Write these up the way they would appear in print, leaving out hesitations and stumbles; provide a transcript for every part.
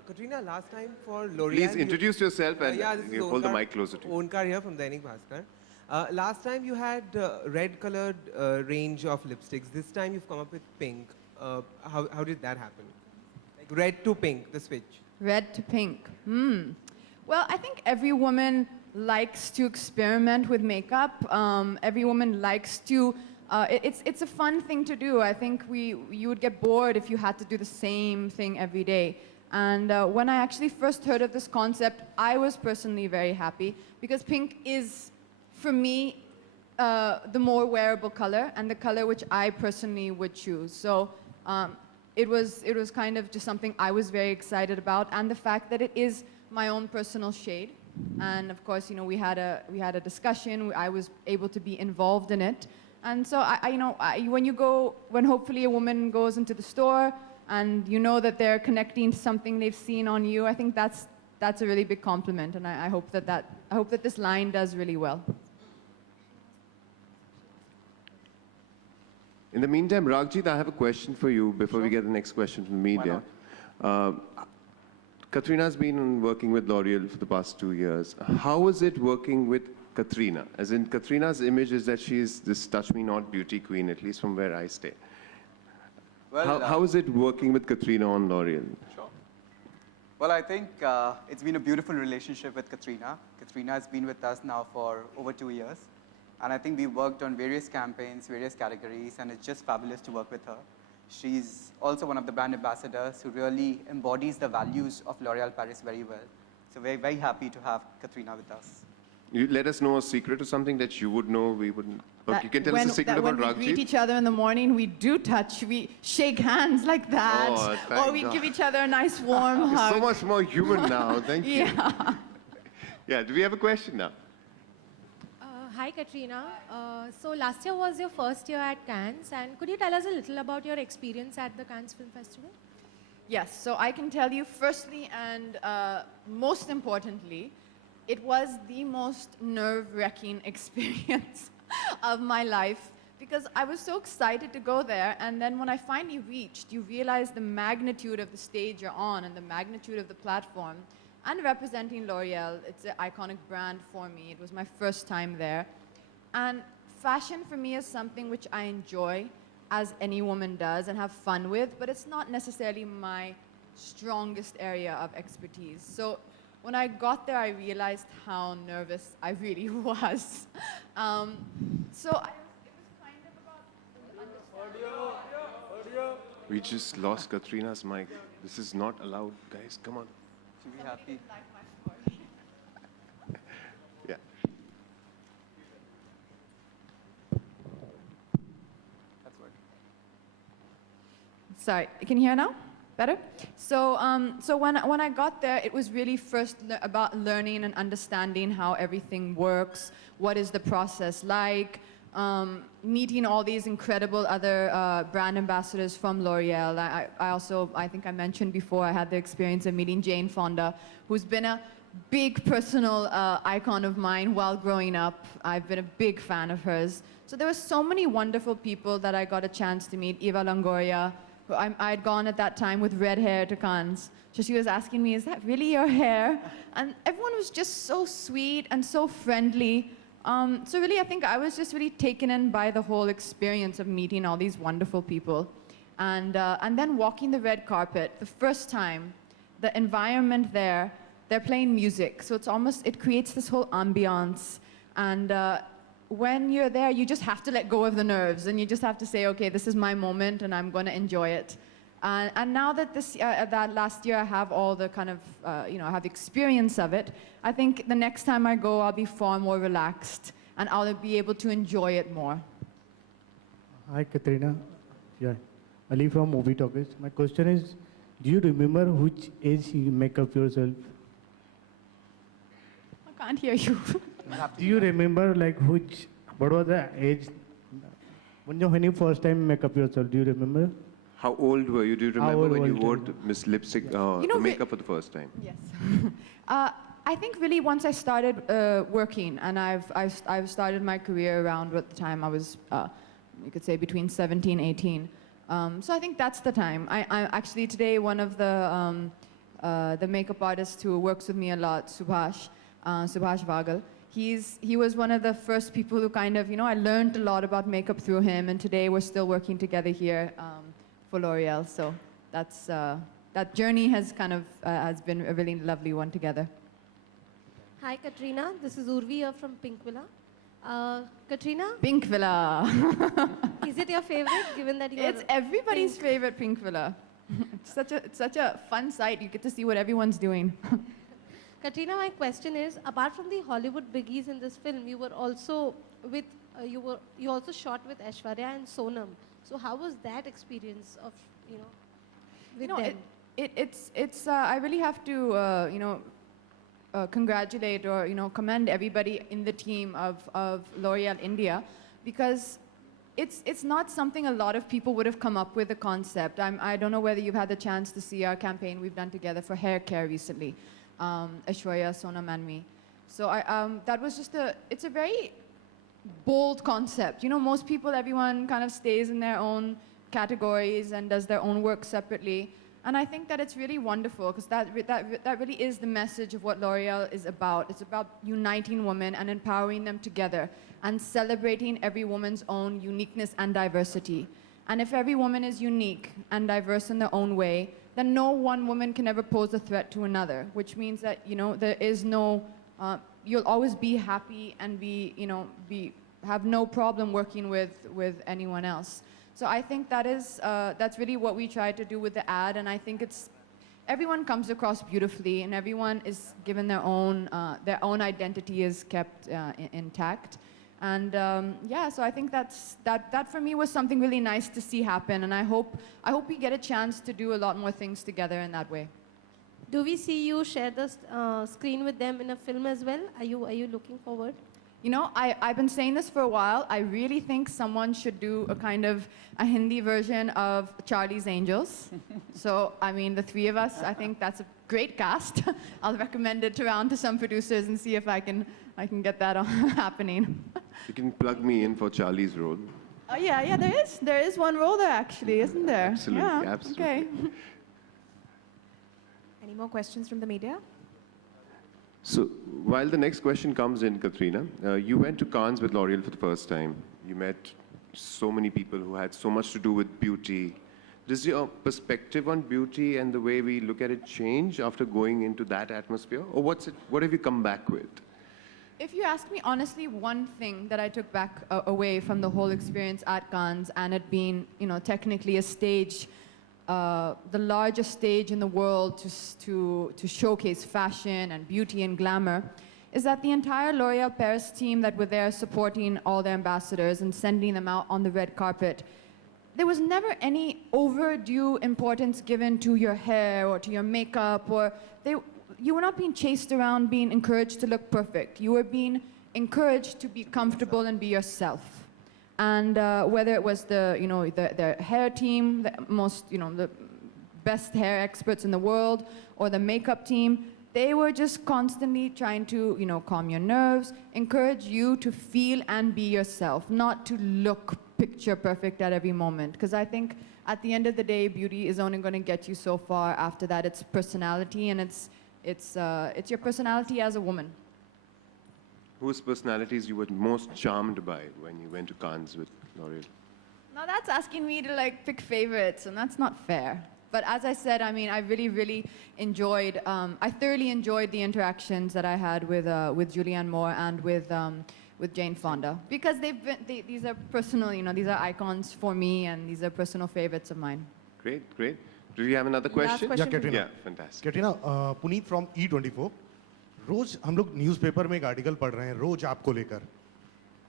Katrina, last time for Loreal... Please introduce yourself and you hold the mic closer to you. Onkar here from Dainik Bhaskar. Last time you had red-colored range of lipsticks. This time you've come up with pink. How did that happen? Like red to pink, the switch. Red to pink. Well, I think every woman likes to experiment with makeup. Every woman likes to... it's a fun thing to do. I think you would get bored if you had to do the same thing every day. And when I actually first heard of this concept, I was personally very happy because pink is, for me, the more wearable color and the color which I personally would choose. So it was kind of just something I was very excited about, and the fact that it is my own personal shade. And of course, you know, we had a discussion. I was able to be involved in it. And so, when hopefully a woman goes into the store and you know that they're connecting to something they've seen on you, I think that's a really big compliment, and I hope that this line does really well. In the meantime, Raghjit, I have a question for you before we get the next question from the media. Katrina's been working with Loreal for the past 2 years. How is it working with Katrina? As in, Katrina's image is that she's this touch-me-not beauty queen, at least from where I stay. Well, how is it working with Katrina on Loreal? Sure. Well, I think it's been a beautiful relationship with Katrina. Katrina has been with us now for over 2 years. And I think we worked on various campaigns, various categories, and it's just fabulous to work with her. She's also one of the brand ambassadors who really embodies the values of L'Oreal Paris very well. So we're very happy to have Katrina with us. You let us know a secret or something that you would know we wouldn't. You can tell us a secret about Raghjit. When we greet each other in the morning, we do touch, we shake hands like that, or we give each other a nice warm hug. So much more human now, thank you. Yeah, do we have a question now? Hi Katrina. So last year was your first year at Cannes, and could you tell us a little about your experience at the Cannes Film Festival? Yes, so I can tell you firstly and most importantly, it was the most nerve-wracking experience of my life because I was so excited to go there, and then when I finally reached, you realize the magnitude of the stage you're on and the magnitude of the platform. And representing L'Oreal, it's an iconic brand for me. It was my first time there. And fashion for me is something which I enjoy, as any woman does, and have fun with, but it's not necessarily my strongest area of expertise. So when I got there, I realized how nervous I really was. It was kind of about Audio. We just lost Katrina's mic. This is not allowed, guys. Come on. Should be happy. Yeah. That's working. Sorry, can you hear now? Better? So, when I got there, it was really first about learning and understanding how everything works, what is the process like, meeting all these incredible other brand ambassadors from L'Oreal. I think I mentioned before, I had the experience of meeting Jane Fonda, who's been a big personal icon of mine while growing up. I've been a big fan of hers. So there were so many wonderful people that I got a chance to meet. Eva Longoria, who I had gone at that time with red hair to Cannes. So she was asking me, is that really your hair? And everyone was just so sweet and so friendly. So really, I think I was just really taken in by the whole experience of meeting all these wonderful people. And then walking the red carpet, the first time, the environment there, they're playing music. So it creates this whole ambiance. And when you're there, you just have to let go of the nerves, and you just have to say, okay, this is my moment, and I'm going to enjoy it. And now that that last year I have all the kind of, I have the experience of it, I think the next time I go, I'll be far more relaxed, and I'll be able to enjoy it more. Hi, Katrina. Yeah, Ali from Movie Talkers. My question is, do you remember which age you make up yourself? I can't hear you. Do you remember what was the age when you first time make up yourself? Do you remember? How old were you? Do you remember when you wore Miss Lipstick makeup for the first time? Yes. I think really once I started working, and I've started my career around what the time I was, you could say between 17, 18. So I think that's the time. I actually today one of the the makeup artist who works with me a lot, Subhash Vagal. He was one of the first people who kind of, I learned a lot about makeup through him, and today we're still working together here for L'Oreal. So that journey has has been a really lovely one together. Hi, Katrina. This is Urvi here from Pink Villa. Katrina, Pink Villa. is it your favorite, given that you It's are everybody's Pink? favorite Pink Villa. It's such a fun sight. You get to see what everyone's doing. Katrina, my question is: apart from the Hollywood biggies in this film, you were also with you also shot with Aishwarya and Sonam. So how was that experience of with them? It's I really have to congratulate or commend everybody in the team of L'Oreal India, because it's not something a lot of people would have come up with a concept. I don't know whether you've had the chance to see our campaign we've done together for hair care recently, Aishwarya, Sonam and me. So that was just it's a very bold concept. Most people, everyone kind of stays in their own categories and does their own work separately. And I think that it's really wonderful, because that really is the message of what L'Oreal is about. It's about uniting women and empowering them together and celebrating every woman's own uniqueness and diversity. And if every woman is unique and diverse in their own way, then no one woman can ever pose a threat to another, which means that, there is no, you'll always be happy and have no problem working with anyone else. So I think that's really what we try to do with the ad, and I think everyone comes across beautifully, and everyone is given their own identity is kept intact, and so I think that for me was something really nice to see happen, and I hope we get a chance to do a lot more things together in that way. Do we see you share the screen with them in a film as well? Are you looking forward? I've been saying this for a while. I really think someone should do a Hindi version of Charlie's Angels. So, the three of us, I think that's a great cast. I'll recommend it around to some producers and see if I can get that happening. You can plug me in for Charlie's role. Oh, yeah, there is one role there, actually, isn't there? Absolutely, yeah, absolutely. Okay. Any more questions from the media? So while the next question comes in, Katrina, you went to Cannes with L'Oreal for the first time. You met so many people who had so much to do with beauty. Does your perspective on beauty and the way we look at it change after going into that atmosphere? Or what have you come back with? If you ask me honestly, one thing that I took back away from the whole experience at Cannes, and it being, technically a stage, the largest stage in the world to showcase fashion and beauty and glamour, is that the entire L'Oreal Paris team that were there supporting all the ambassadors and sending them out on the red carpet, there was never any overdue importance given to your hair or to your makeup, or you were not being chased around being encouraged to look perfect. You were being encouraged to be comfortable and be yourself. And whether it was the hair team, the best hair experts in the world, or the makeup team, they were just constantly trying to, calm your nerves, encourage you to feel and be yourself, not to look picture perfect at every moment. Because I think at the end of the day, beauty is only going to get you so far. After that, it's personality, and it's your personality as a woman. Whose personalities you were most charmed by when you went to Cannes with L'Oreal? Now that's asking me to pick favorites, and that's not fair. But as I said, I really, really enjoyed, I thoroughly enjoyed the interactions that I had with Julianne Moore and with Jane Fonda, because these are personal, these are icons for me, and these are personal favorites of mine. Great, great. Do you have another question? question. Yeah, Katrina. Yeah, fantastic. Katrina, Puneet from E24. रोज हम लोग newspaper में एक article पढ़ रहे हैं रोज आपको लेकर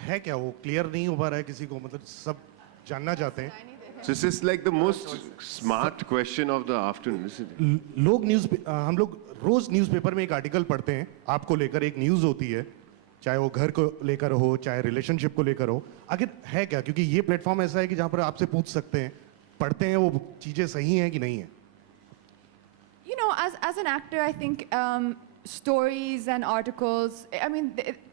है क्या वो क्लियर नहीं हो पा रहा है किसी को मतलब सब जानना चाहते हैं. So this is like the most smart question of the afternoon, isn't it? हम लोग रोज न्यूज़पेपर में एक आर्टिकल पढ़ते हैं आपको लेकर एक न्यूज़ होती है चाहे वो घर को लेकर हो चाहे रिलेशनशिप को लेकर हो आखिर है क्या क्योंकि ये प्लेटफॉर्म ऐसा है कि जहाँ पर आपसे पूछ सकते हैं पढ़ते हैं वो चीज़ें सही हैं कि नहीं है. As an actor, I think stories and articles,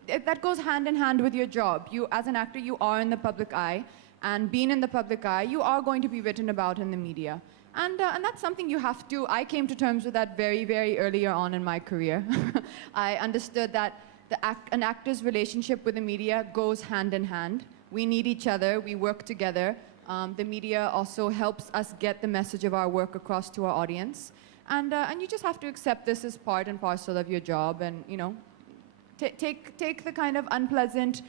that goes hand in hand with your job. You, as an actor, you are in the public eye, and being in the public eye, you are going to be written about in the media. And that's something you have to, I came to terms with that very, very earlier on in my career. I understood that an actor's relationship with the media goes hand in hand. We need each other, we work together. The media also helps us get the message of our work across to our audience. And you just have to accept this as part and parcel of your job, and you know, take the kind of unpleasant,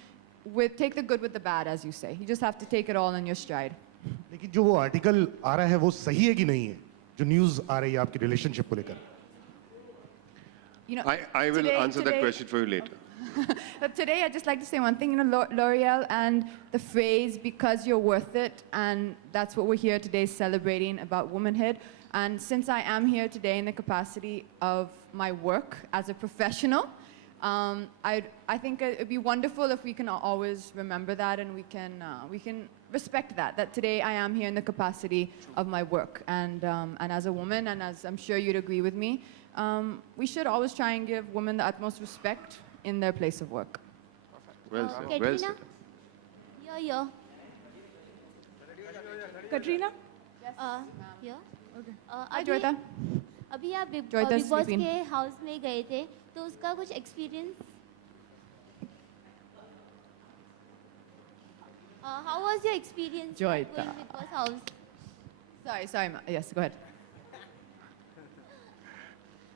take the good with the bad, as you say. You just have to take it all in your stride. लेकिन जो वो article आ रहा है वो सही है कि नहीं है जो न्यूज़ आ रही है आपकी रिलेशनशिप को लेकर You know, I will answer that question for you later. But today, I'd just like to say one thing. You know, L'Oreal and the phrase "because you're worth it," and that's what we're here today celebrating about womanhood. And since I am here today in the capacity of my work as a professional, I think it'd be wonderful if we can always remember that, and we can respect that. That today I am here in the capacity of my work, and as a woman, and as I'm sure you'd agree with me, we should always try and give women the utmost respect in their place of work. Well said. Well Katrina? said. Yeah. Katrina? Yeah. Okay. Hi, Joyita. अभी आप big Joyita's boss sleeping. के house में गए थे तो उसका कुछ experience how was your experience Joyita. going Big Boss house? Sorry, yes, go ahead.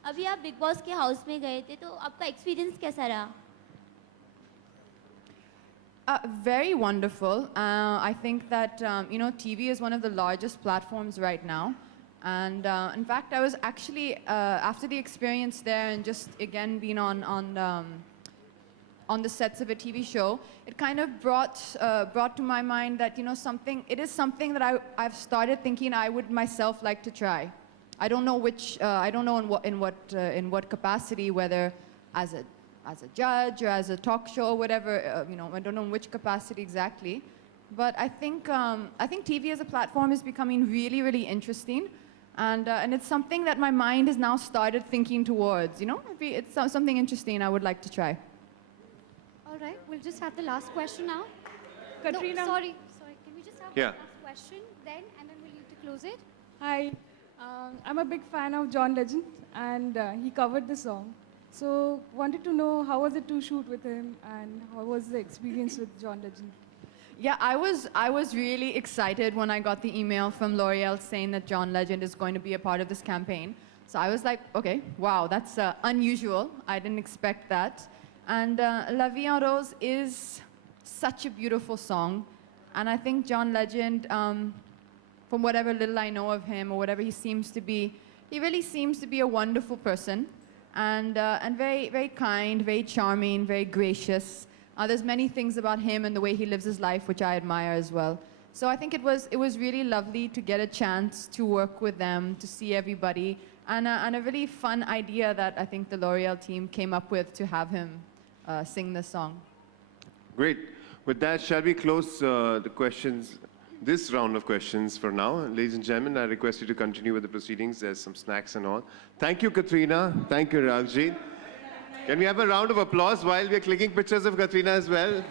अभी आप बिग बॉस के हाउस में गए थे तो आपका एक्सपीरियंस कैसा रहा? Very wonderful. I think that you know, TV is one of the largest platforms right now, and in fact, I was actually after the experience there and just again being on the sets of a TV show, it kind of brought to my mind that, you know, it is something that I've started thinking I would myself like to try. I don't know which, I don't know in what capacity, whether as a judge or as a talk show, whatever, you know, I don't know in which capacity exactly. But I think TV as a platform is becoming really, really interesting. And it's something that my mind has now started thinking towards, you know, it's something interesting I would like to try. All right, we'll just have the last question now. Katrina? No, sorry. Can we just have Yeah. one last question then, and then we'll need to close it? Hi. I'm a big fan of John Legend, and he covered the song. So, wanted to know how was it to shoot with him, and how was the experience with John Legend? Yeah, I was really excited when I got the email from L'Oreal saying that John Legend is going to be a part of this campaign. So I was like, okay, wow, that's unusual. I didn't expect that. And La Vie en Rose is such a beautiful song. And I think John Legend, from whatever little I know of him or whatever he seems to be, he really seems to be a wonderful person. And very, very kind, very charming, very gracious. There's many things about him and the way he lives his life which I admire as well. So I think it was really lovely to get a chance to work with them, to see everybody, and a really fun idea that I think the L'Oreal team came up with to have him sing this song. Great. With that, shall we close the questions, this round of questions for now? Ladies and gentlemen, I request you to continue with the proceedings. There's some snacks and all. Thank you, Katrina. Thank you, Raghjit. Can we have a round of applause while we're clicking pictures of Katrina as well?